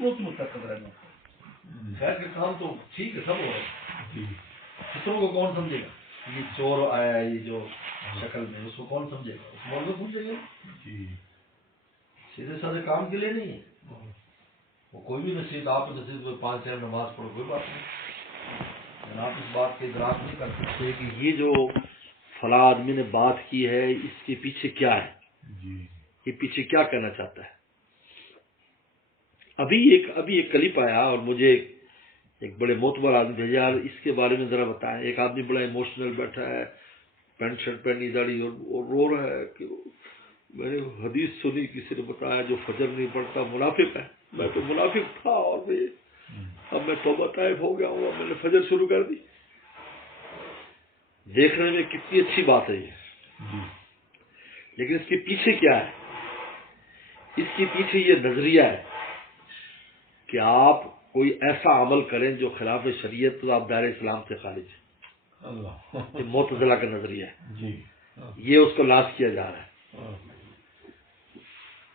اس متقد رہنا. خیر کے کام تو ٹھیک ہے، سب ہو رہا ہے. دوسروں کو کون سمجھے گا؟ یہ چور آیا ہے یہ جو شکل میں، اس کو کون سمجھے گا؟ اس کو پوچھیں گے. سیدھے سادے کام کے لیے نہیں ہے وہ. کوئی بھی نصیحت آپ نصیحت میں 5 ٹائم نماز پڑھو، کوئی بات نہیں. آپ اس بات کے ادراک نہیں کر سکتے کہ یہ جو فلاں آدمی نے بات کی ہے اس کے پیچھے کیا ہے، یہ پیچھے کیا کہنا چاہتا ہے. ابھی ایک کلپ آیا اور مجھے ایک بڑے معتبر آدمی بھیجا، یار اس کے بارے میں ذرا بتائیں. ایک آدمی بڑا ایموشنل بیٹھا ہے، پینٹ شرٹ پہنی، داڑھی، اور رو رہا ہے کہ میں نے حدیث سنی، کسی نے بتایا جو فجر نہیں پڑتا منافق ہے. میں تو منافق تھا اور اب میں توبہ طائب ہو گیا ہوں، اب میں نے فجر شروع کر دی. دیکھنے میں کتنی اچھی بات ہے یہ، لیکن اس کے پیچھے کیا ہے؟ اس کے پیچھے یہ نظریہ ہے کہ آپ کوئی ایسا عمل کریں جو خلاف شریعت، تو آپ دائرہ اسلام سے خارج ہیں. یہ معتزلہ کا نظریہ ہے. یہ اس کو لاش کیا جا رہا ہے.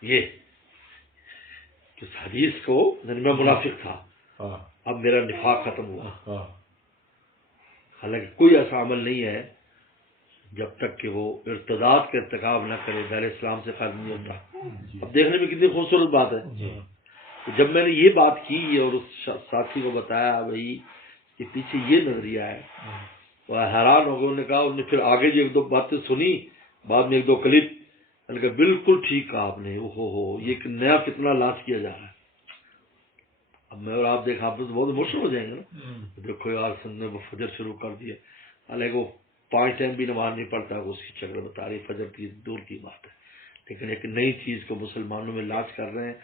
یہ کہ حدیث کو میں منافق تھا، اب میرا نفاق ختم ہوا. حالانکہ کوئی ایسا عمل نہیں ہے جب تک کہ وہ ارتداد کا ارتکاب نہ کرے دائرہ اسلام سے خارج نہیں ہوتا. اب دیکھنے میں کتنی خوبصورت بات ہے. جب میں نے یہ بات کی اور اس ساتھی کو بتایا بھائی کہ پیچھے یہ نظریہ ہے، تو حیران ہو گئے. انہوں نے کہا، انہوں نے پھر آگے جو 1-2 باتیں سنی، بعد میں 1-2 کلپ، میں نے کہا بالکل ٹھیک کہا آپ نے. ہو یہ ایک نیا فتنہ لاش کیا جا رہا ہے. اب میں اور آپ دیکھا، آپ تو بہت ایموشنل ہو جائیں گے نا. دیکھو یار سن نے وہ فجر شروع کر دیا، حالانکہ وہ 5 ٹائم بھی نماز نہیں پڑھتا. اس کی شکل بتا رہی، فجر کی دور کی بات ہے. لیکن ایک نئی چیز کو مسلمانوں میں لاش کر رہے ہیں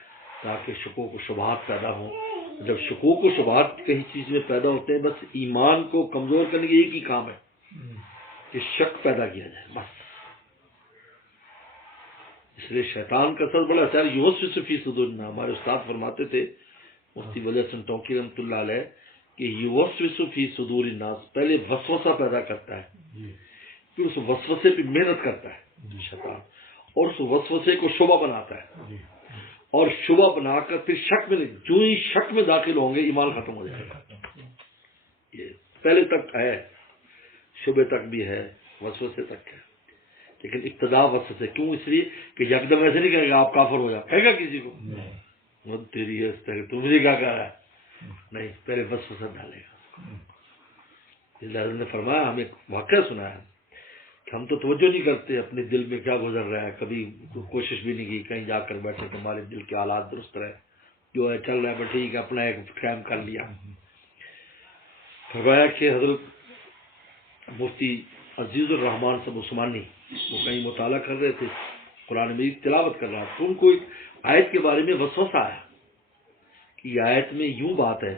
تاکہ شکوک و شبہات پیدا ہوں. جب شکوک و شبہات کہیں چیز میں پیدا ہوتے ہیں، بس ایمان کو کمزور کرنے کے ایک ہی کام ہے کہ شک پیدا کیا جائے بس. اس لیے شیطان کا اثر بڑا اثر. یوسوس فی صدورنا، ہمارے استاد فرماتے تھے مفتی ولی حسن ٹوکی رحمۃ اللہ علیہ کہ یوسوس فی صدور الناس، پہلے وسوسہ پیدا کرتا ہے، پھر اس وسوسے پہ محنت کرتا ہے شیطان، اور اس وسوسے کو شبہ بناتا ہے، اور شبہ بنا کر پھر شک میں، جو ہی شک میں داخل ہوں گے ایمان ختم ہو جائے گا. یہ پہلے تک ہے، شبہ تک بھی ہے، وسوسے تک ہے، لیکن ابتدا وسوسے. کیوں؟ اس لیے کہ یکدم ایسے نہیں کہے گا آپ کافر ہو جاؤ، کہے گا کسی کو تیری تو مجھے کیا کہہ رہا ہے؟ نہیں، پہلے وسوسہ ڈالے گا. اللہ نے فرمایا، ہمیں واقعہ سنا ہے کہ ہم تو توجہ نہیں کرتے اپنے دل میں کیا گزر رہا ہے، کبھی کوشش بھی نہیں کی کہیں جا کر بیٹھے کہ ہمارے دل کے حالات درست رہے، جو ہے چل رہا ہے ٹھیک ہے، اپنا ایک قائم کر لیا. فرمایا کہ حضرت مفتی عزیز الرحمان صاحب عثمانی وہ کہیں مطالعہ کر رہے تھے، قرآن مجید تلاوت کر رہا، تو ان کو ایک آیت کے بارے میں وسوسہ آیا کہ یہ آیت میں یوں بات ہے.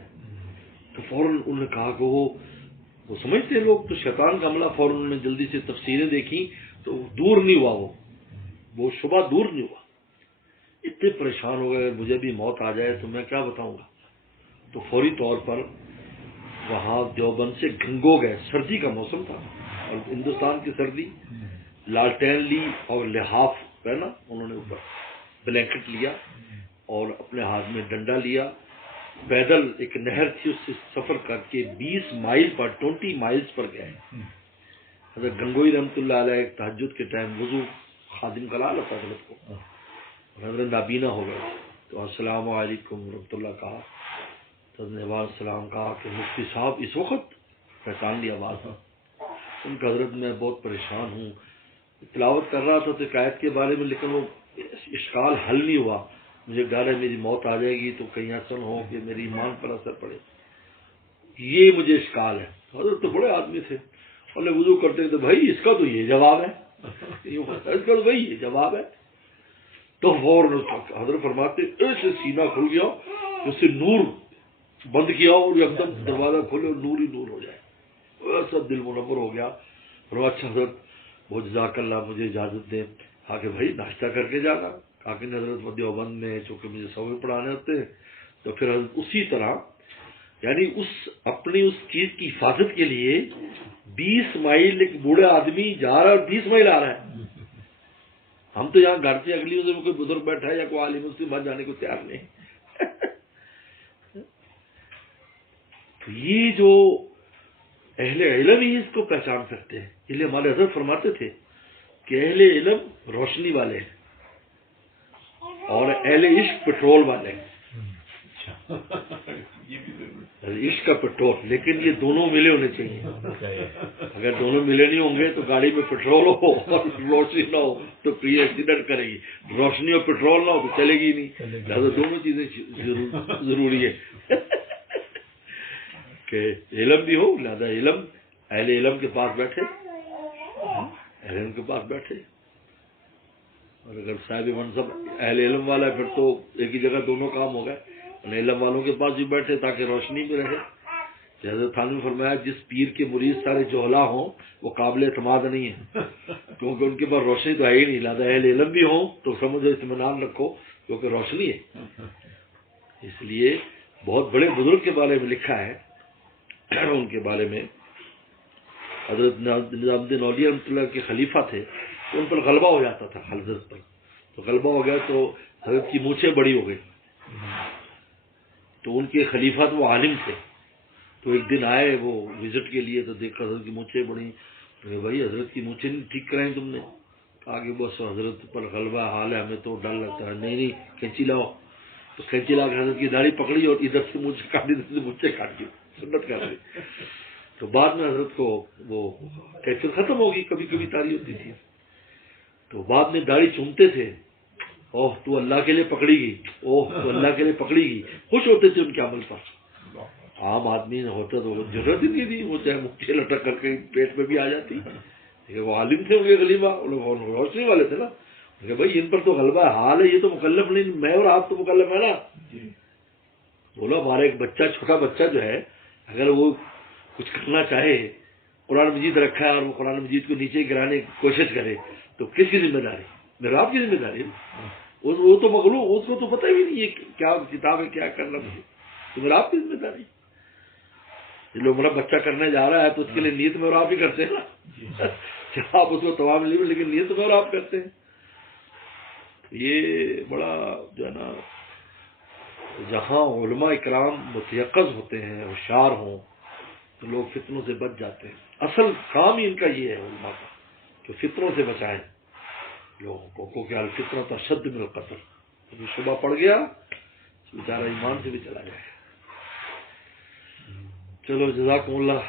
تو فوراً انہوں نے کہا کہ وہ سمجھتے ہیں لوگ، تو شیطان کا عملہ فوراً انہوں نے جلدی سے تفسیریں دیکھی تو دور نہیں ہوا، وہ شبہ دور نہیں ہوا. اتنے پریشان ہو گئے، مجھے بھی موت آ جائے تو میں کیا بتاؤں گا. تو فوری طور پر وہاں دیوبند سے گھنگو گئے، سردی کا موسم تھا اور ہندوستان کی سردی، لالٹین لی اور لحاف پہنا انہوں نے، اوپر بلینکٹ لیا اور اپنے ہاتھ میں ڈنڈا لیا. پیدل ایک نہر تھی، اس سے سفر کر کے 20 مائلز پر گئے. حضرت گنگوئی رحمۃ اللہ علیہ تہجد کے ٹائم وضو خادم کا لال ہوتا حضرت کو، حضرت نابینا ہو گئے تو السلام علیکم ورحمۃ اللہ کہا. تو حضرت نے السلام کہا کہ مفتی صاحب اس وقت پہچان لی آواز. ان کا حضرت میں بہت پریشان ہوں، تلاوت کر رہا تھا تو آیت کے بارے میں، لیکن وہ اشکال حل نہیں ہوا. مجھے ڈر ہے میری موت آ جائے گی تو کہیں ایسا نہ ہو کہ میری ایمان پر اثر پڑے، یہ مجھے اشکال ہے. حضرت تو بڑے آدمی تھے، اور وضو کرتے تھے، بھائی اس کا تو یہ جواب ہے، اس کا تو بھائی یہ جواب ہے. تو فوراً حضرت فرماتے ایسے سینہ کھل گیا، اس سے نور بند کیا اور ایک دم دروازہ کھولے اور نور ہی نور ہو جائے. ایسا دل منور ہو گیا. اور اچھا حضرت وہ جزاک اللہ مجھے اجازت دیں. کہا کہ بھائی ناشتہ کر کے جانا. کہا کہ حضرت دیوبند میں چونکہ مجھے سوے پڑھانے ہوتے ہیں، تو پھر حضرت اسی طرح یعنی اپنی اس چیز کی حفاظت کے لیے 20 مائل ایک بوڑھا آدمی جا رہا ہے اور 20 مائل آ رہا ہے. ہم تو یہاں گھر سے اگلی میں کوئی بزرگ بیٹھا ہے یا کوئی عالم اس کے بعد جانے کو تیار نہیں. یہ جو اہل علم ہی اس کو پہچان سکتے ہیں. اس لیے ہمارے حضرت فرماتے تھے کہ اہل علم روشنی والے ہیں اور اہل عشق پٹرول والے ہیں. عشق کا پٹرول، لیکن یہ دونوں ملے ہونے چاہیے. اگر دونوں ملے نہیں ہوں گے تو گاڑی میں پٹرول ہو اور روشنی نہ ہو تو پھر ایکسیڈنٹ کرے گی. روشنی اور پٹرول نہ ہو تو چلے گی نہیں. لہٰذا دونوں چیزیں ضروری ہے کہ علم بھی ہو. لہٰذا علم، اہل علم کے پاس بیٹھے، اہل علم کے پاس بیٹھے. اور اگر صاحب منصب اہل علم والا ہے پھر تو ایک ہی جگہ دونوں کام ہو گئے. علم والوں کے پاس بھی بیٹھے تاکہ روشنی بھی رہے. حضرت تھانوی فرمایا جس پیر کے مرید سارے جوہلا ہوں وہ قابل اعتماد نہیں ہے، کیونکہ ان کے پاس روشنی تو ہے ہی نہیں. لہٰذا اہل علم بھی ہوں تو سمجھو اطمینان رکھو کیونکہ روشنی ہے. اس لیے بہت بڑے بزرگ کے بارے میں لکھا ہے، ان کے بارے میں حضرت نظام الدین اولیاء رحمۃ اللہ کے خلیفہ تھے تو ان پر غلبہ ہو جاتا تھا. حضرت پر تو غلبہ ہو گیا تو حضرت کی مونچھیں بڑی ہو گئی. تو ان کے خلیفہ تو وہ عالم تھے، تو ایک دن آئے وہ وزٹ کے لیے تو دیکھا حضرت کی مونچھیں بڑی. تو بھائی حضرت کی مونچھیں نہیں ٹھیک کرائی تم نے؟ کہا کہ بس حضرت پر غلبہ حال ہے، ہمیں تو ڈر لگتا ہے. نہیں کینچی لاؤ. تو کینچی لا کے حضرت کی داڑھی پکڑی اور ادھر سے مونچھ کاٹ دی، ادھر سے مونچھیں کاٹ دی، سنت کر دی. تو بعد میں حضرت کو وہ کیفیت ختم ہوگی، کبھی کبھی تاری ہوتی تھی. تو بعد میں داڑھی چومتے تھے، اوہ تو اللہ کے لیے پکڑی گئی، اوہ تو اللہ کے لیے پکڑی گئی. خوش ہوتے تھے ان کے عمل پر. عام آدمی ہوتا تو ضرورت ہی نہیں تھی، وہ چاہے مکھے لٹک کر کے پیٹ میں بھی آ جاتی. لیکن وہ عالم تھے ان کے خلیفہ، روشنی والے تھے نا. کہ بھائی ان پر تو غلبہ حال ہے، یہ تو مکلف نہیں، میں اور آپ تو مکلف ہے نا. بولو ہمارا ایک بچہ، چھوٹا بچہ جو ہے، اگر وہ کچھ کرنا چاہے، قرآن مجید رکھا ہے اور وہ قرآن مجید کو نیچے گرانے کی کوشش کرے تو کس کی ذمہ داری؟ میرا آپ کی ذمہ داری ہے. وہ تو مغلوب، اس کو تو پتہ ہی نہیں ہے کیا کتاب ہے، کیا کرنا مجھے، تو میرا آپ کی ذمہ داری. لوگ میرا بچہ کرنے جا رہا ہے تو اس کے لیے نیت میں اور آپ ہی کرتے ہیں نا. آپ اس کو تمام نہیں، لیکن نیت میں اور آپ کرتے ہیں. یہ بڑا جو ہے نا، جہاں علماء اکرام متیقظ ہوتے ہیں، ہوشیار ہوں، تو لوگ فتنوں سے بچ جاتے ہیں. اصل کام ہی ان کا یہ ہے علماء کا کہ فتنوں سے بچائیں لوگوں کو، کیونکہ الفطرۃ اشد من القتل. ابھی شبہ پڑ گیا بیچارہ ایمان سے بھی چلا جائے. چلو جزاکم اللہ.